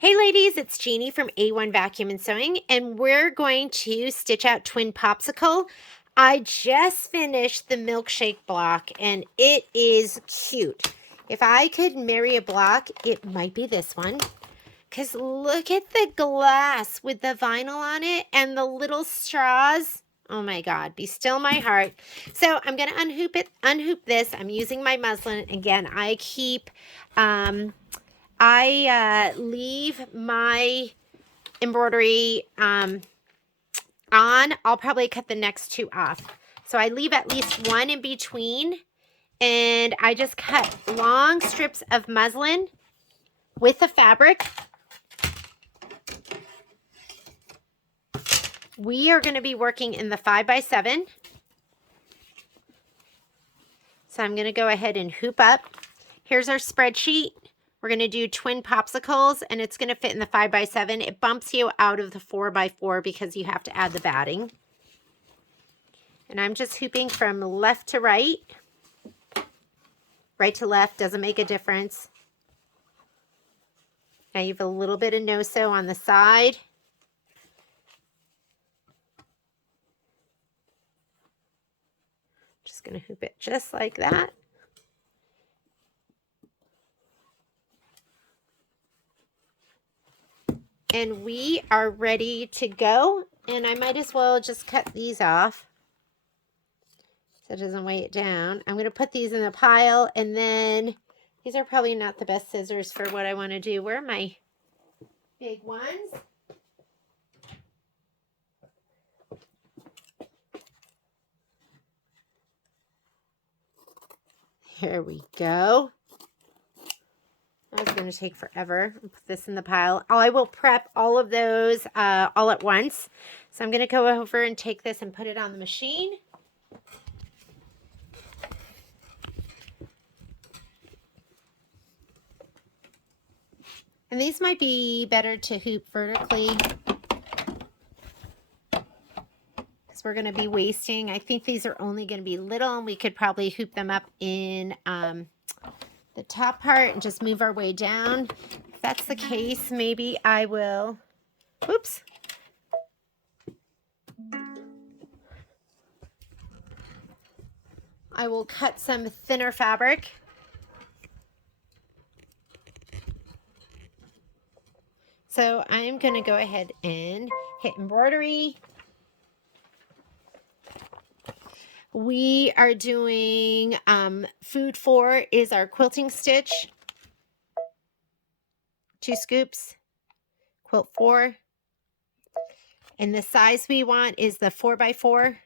Hey ladies, it's Jeannie from A1 Vacuum and Sewing, and we're going to stitch out Twin Popsicle. I just finished the milkshake block and it is cute. If I could marry a block, it might be this one. Because look at the glass with the vinyl on it and the little straws. Oh my God, be still my heart. So I'm going to unhoop this. I'm using my muslin. Again, I leave my embroidery on. I'll probably cut the next two off. So I leave at least one in between, and I just cut long strips of muslin with the fabric. We are going to be working in the 5x7. So I'm going to go ahead and hoop up. Here's our spreadsheet. We're going to do twin popsicles, and it's going to fit in the 5x7. It bumps you out of the 4x4 because you have to add the batting. And I'm just hooping from left to right. Right to left doesn't make a difference. Now you have a little bit of no-sew on the side. Just going to hoop it just like that. And we are ready to go. And I might as well just cut these off so it doesn't weigh it down. I'm going to put these in a pile, and then these are probably not the best scissors for what I want to do. Where are my big ones? Here we go. That's going to take forever. I'll put this in the pile. I will prep all of those all at once. So I'm going to go over and take this and put it on the machine. And these might be better to hoop vertically, because we're going to be wasting. I think these are only going to be little, and we could probably hoop them up in the top part and just move our way down. If that's the case, maybe I will, whoops. I will cut some thinner fabric. So I'm going to go ahead and hit embroidery. We are doing food 4 is our quilting stitch. 2 scoops, quilt 4. And the size we want is the 4x4,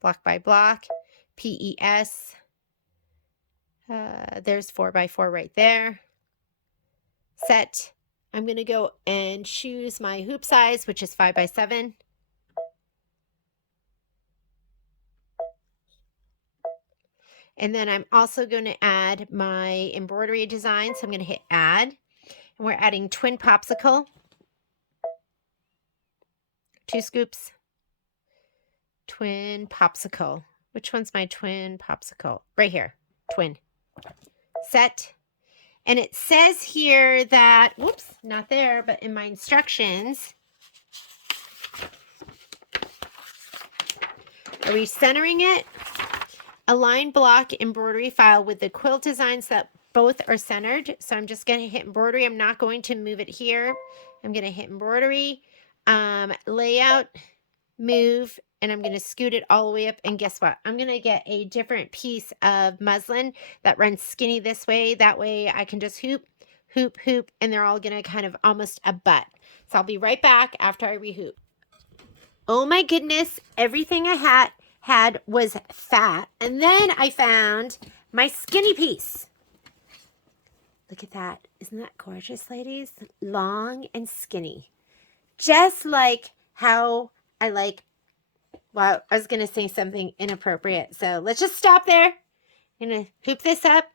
block by block, PES. There's 4x4 right there. Set. I'm going to go and choose my hoop size, which is 5x7. And then I'm also going to add my embroidery design. So I'm going to hit add. And we're adding twin popsicle. 2 scoops. Twin popsicle. Which one's my twin popsicle? Right here. Twin. Set. And it says here that, whoops, not there, but in my instructions, are we centering it? Align block embroidery file with the quilt designs that both are centered. So I'm just going to hit embroidery. I'm not going to move it here. I'm going to hit embroidery, layout, move, and I'm going to scoot it all the way up. And guess what? I'm going to get a different piece of muslin that runs skinny this way. That way I can just hoop, hoop, hoop, and they're all going to kind of almost abut. So I'll be right back after I rehoop. Oh my goodness, everything I had was fat. And then I found my skinny piece. Look at that. Isn't that gorgeous, ladies? Long and skinny. Just like how I like, well, I was going to say something inappropriate. So let's just stop there. I'm going to hoop this up.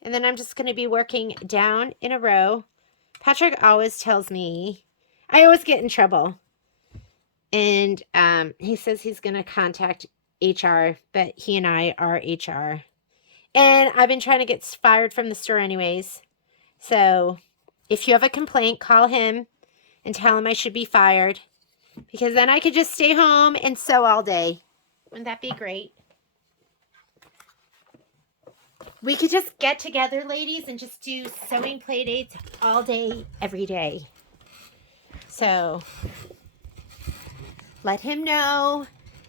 And then I'm just going to be working down in a row. Patrick always tells me, I always get in trouble. And he says he's going to contact HR, but he and I are HR. And I've been trying to get fired from the store anyways. So If you have a complaint, call him and tell him I should be fired, because then I could just stay home and sew all day. Wouldn't that be great? We could just get together, ladies, and just do sewing play dates all day, every day. So let him know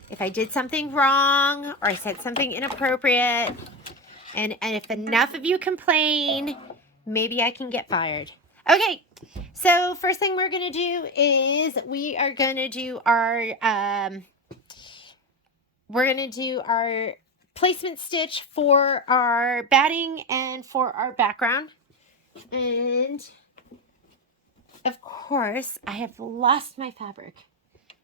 if I did something wrong or I said something inappropriate. And if enough of you complain, maybe I can get fired. Okay, so first thing we're going to do is we are going to do our placement stitch for our batting and for our background. And of course, I have lost my fabric.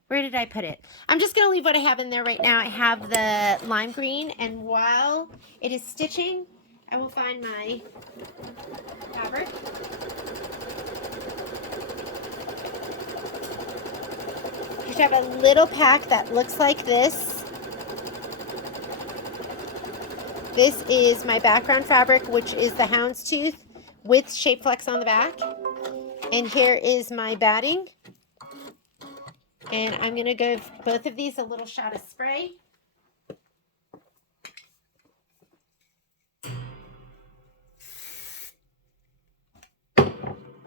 Where did I put it? I'm just going to leave what I have in there right now. I have the lime green, and while it is stitching, I will find my fabric. You should have a little pack that looks like this. This is my background fabric, which is the houndstooth with shape flex on the back. And here is my batting. And I'm going to give both of these a little shot of spray.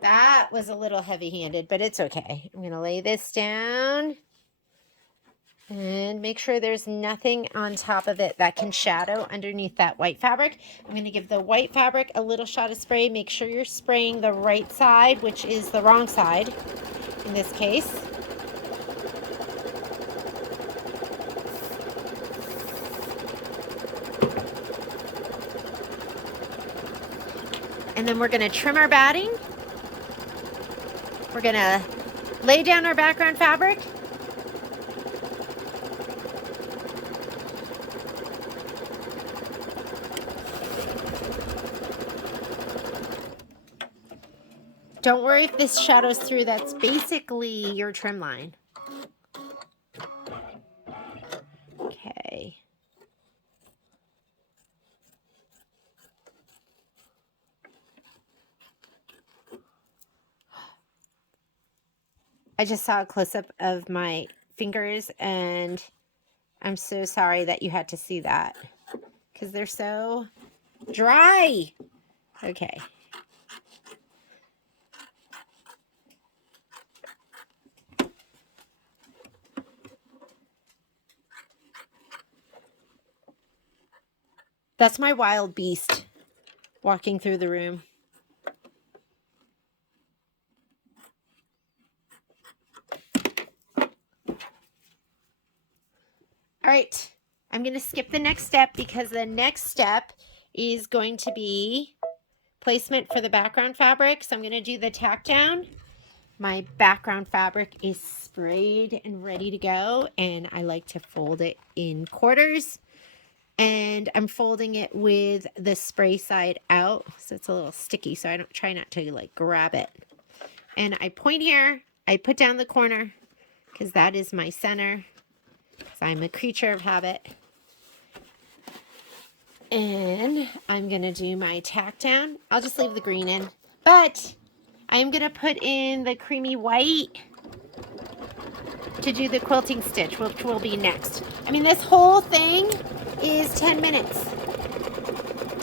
That was a little heavy-handed, but it's okay. I'm going to lay this down and make sure there's nothing on top of it that can shadow underneath that white fabric. I'm going to give the white fabric a little shot of spray. Make sure you're spraying the right side, which is the wrong side in this case. And then we're going to trim our batting. We're going to lay down our background fabric. Don't worry if this shadows through. That's basically your trim line. Okay. I just saw a close-up of my fingers, and I'm so sorry that you had to see that because they're so dry. Okay. That's my wild beast walking through the room. All right, I'm going to skip the next step because the next step is going to be placement for the background fabric. So I'm going to do the tack down. My background fabric is sprayed and ready to go, and I like to fold it in quarters. And I'm folding it with the spray side out, so it's a little sticky, so I don't try not to like grab it. And I point here, I put down the corner because that is my center, because I'm a creature of habit. And I'm gonna do my tack down. I'll just leave the green in, but I'm gonna put in the creamy white to do the quilting stitch, which will be next. I mean, this whole thing is 10 minutes.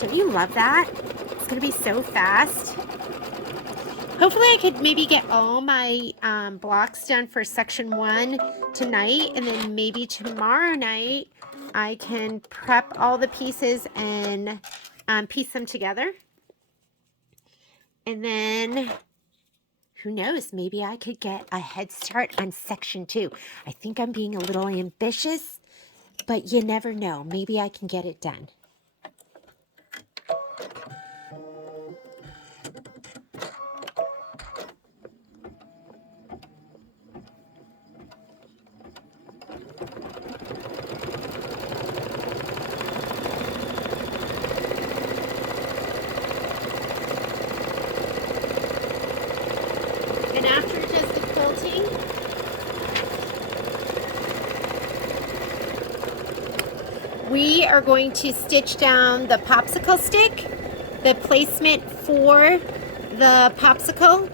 Don't you love that? It's gonna be so fast. Hopefully I could maybe get all my blocks done for section 1 tonight, and then maybe tomorrow night I can prep all the pieces and piece them together. And then who knows, maybe I could get a head start on section 2. I think I'm being a little ambitious, but you never know. Maybe I can get it done. And after it does the quilting, we are going to stitch down the popsicle stick, the placement for the Popsicle,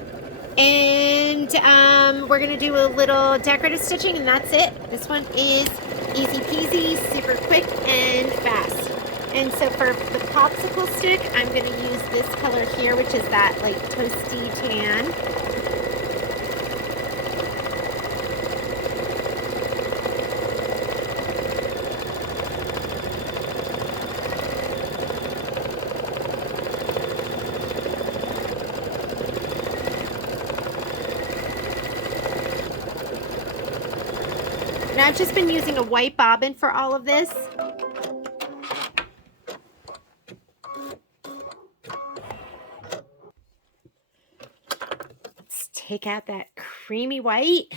and we're going to do a little decorative stitching, and that's it. This one is easy peasy, super quick and fast. And so for the Popsicle stick, I'm going to use this color here, which is that like toasty tan. And I've just been using a white bobbin for all of this. Let's take out that creamy white.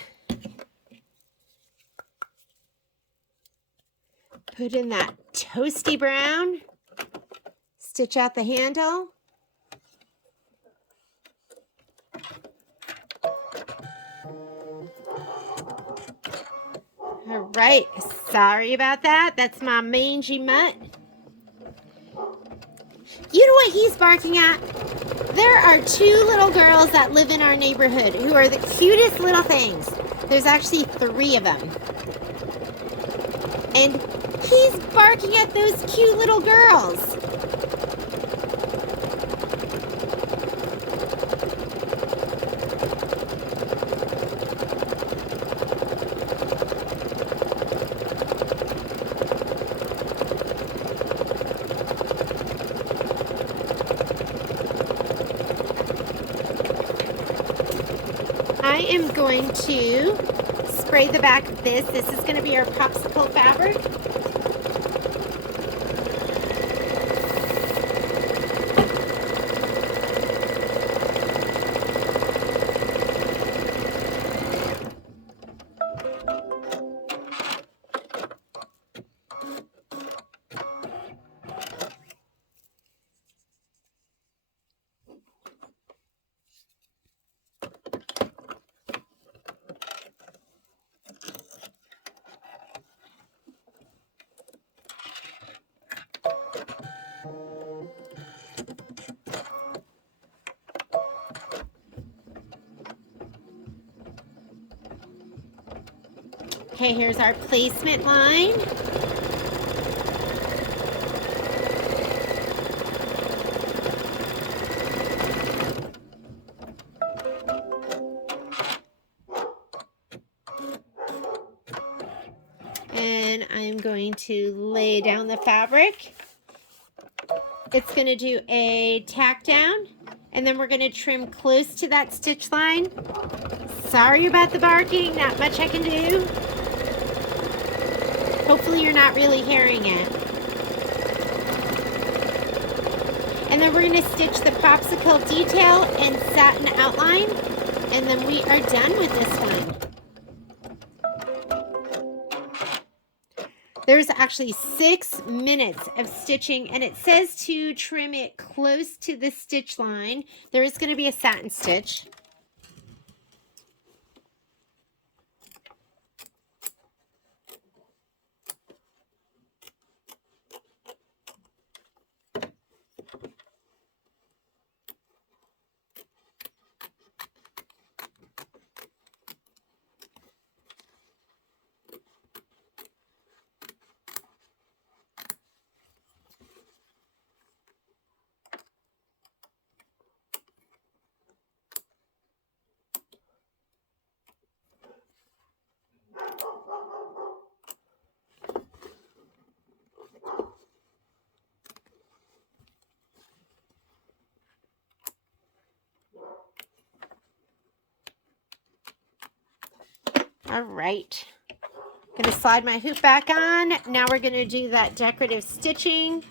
Put in that toasty brown. Stitch out the handle. All right, sorry about that. That's my mangy mutt. You know what he's barking at? There are two little girls that live in our neighborhood who are the cutest little things. There's actually 3 of them. And he's barking at those cute little girls. I am going to spray the back of this. This is going to be our Popsicle fabric. Okay, here's our placement line. And I'm going to lay down the fabric. It's going to do a tack down, and then we're going to trim close to that stitch line. Sorry about the barking, not much I can do. Hopefully you're not really hearing it. And then we're going to stitch the Popsicle detail and satin outline, and then we are done with this one. There's actually 6 minutes of stitching, and it says to trim it close to the stitch line. There is going to be a satin stitch. All right, I'm going to slide my hoop back on. Now we're going to do that decorative stitching,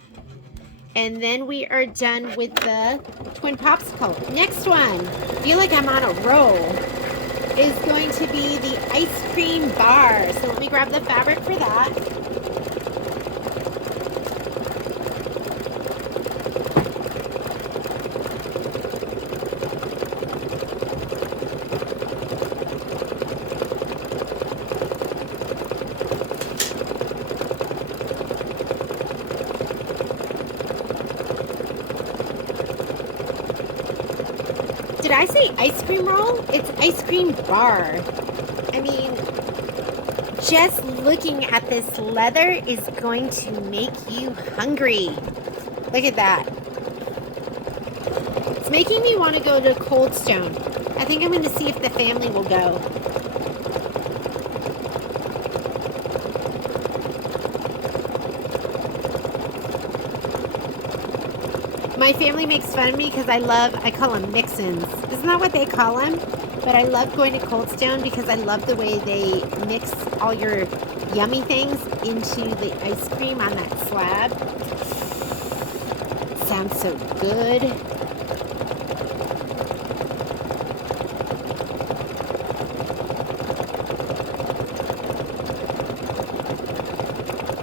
and then we are done with the twin Popsicle. Next one, I feel like I'm on a roll, is going to be the ice cream bar. So let me grab the fabric for that. Did I say ice cream roll? It's ice cream bar. I mean, just looking at this leather is going to make you hungry. Look at that. It's making me want to go to Cold Stone. I think I'm going to see if the family will go. My family makes fun of me because I call them mix-ins. Isn't that what they call them? But I love going to Cold Stone because I love the way they mix all your yummy things into the ice cream on that slab. It sounds so good.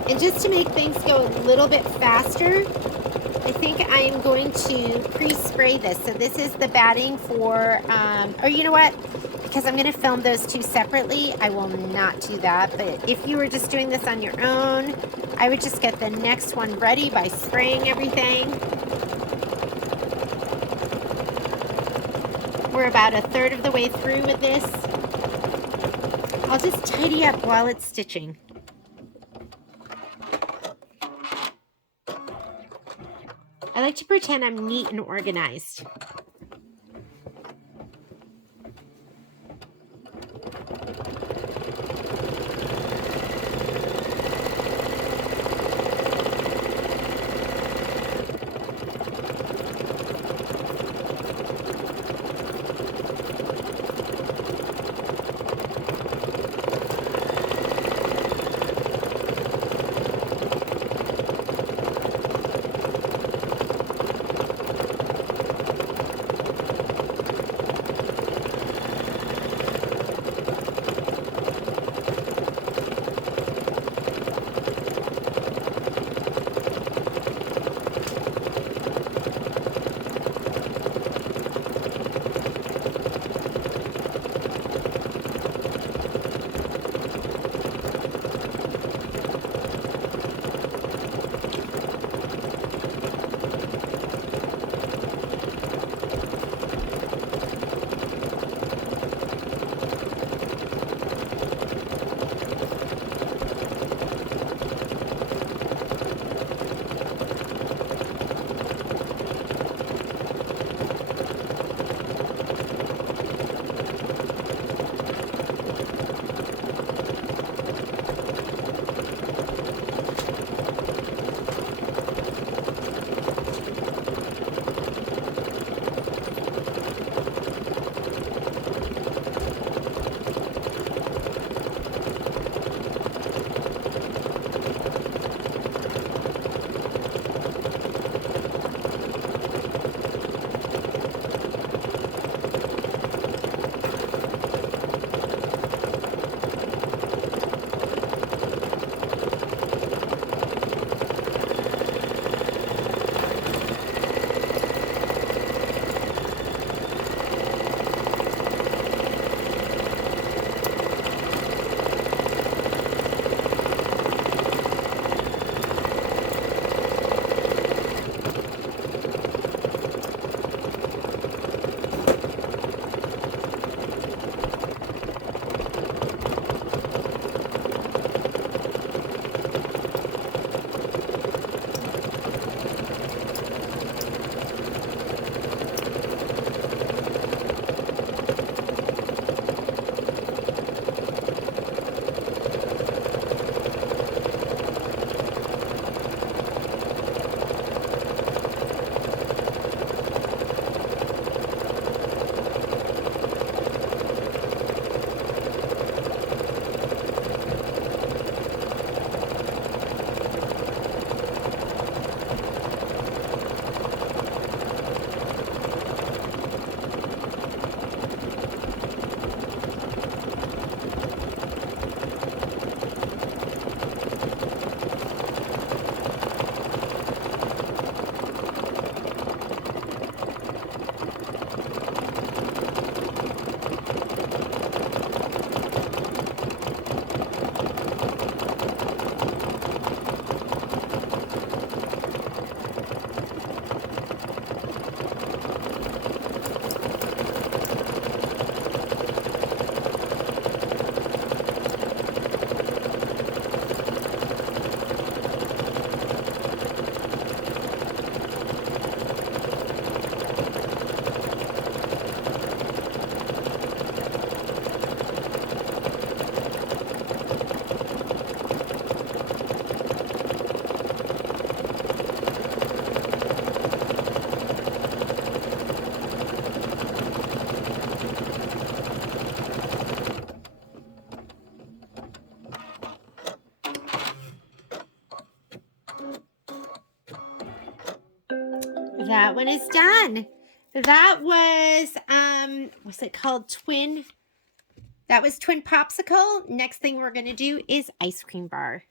And just to make things go a little bit faster, I think I am going to pre-spray this. So this is the batting for, or you know what? Because I'm going to film those two separately, I will not do that. But if you were just doing this on your own, I would just get the next one ready by spraying everything. We're about a third of the way through with this. I'll just tidy up while it's stitching. I like to pretend I'm neat and organized. that one is done. That was it called Twin? That was Twin Popsicle. Next thing we're going to do is ice cream bar.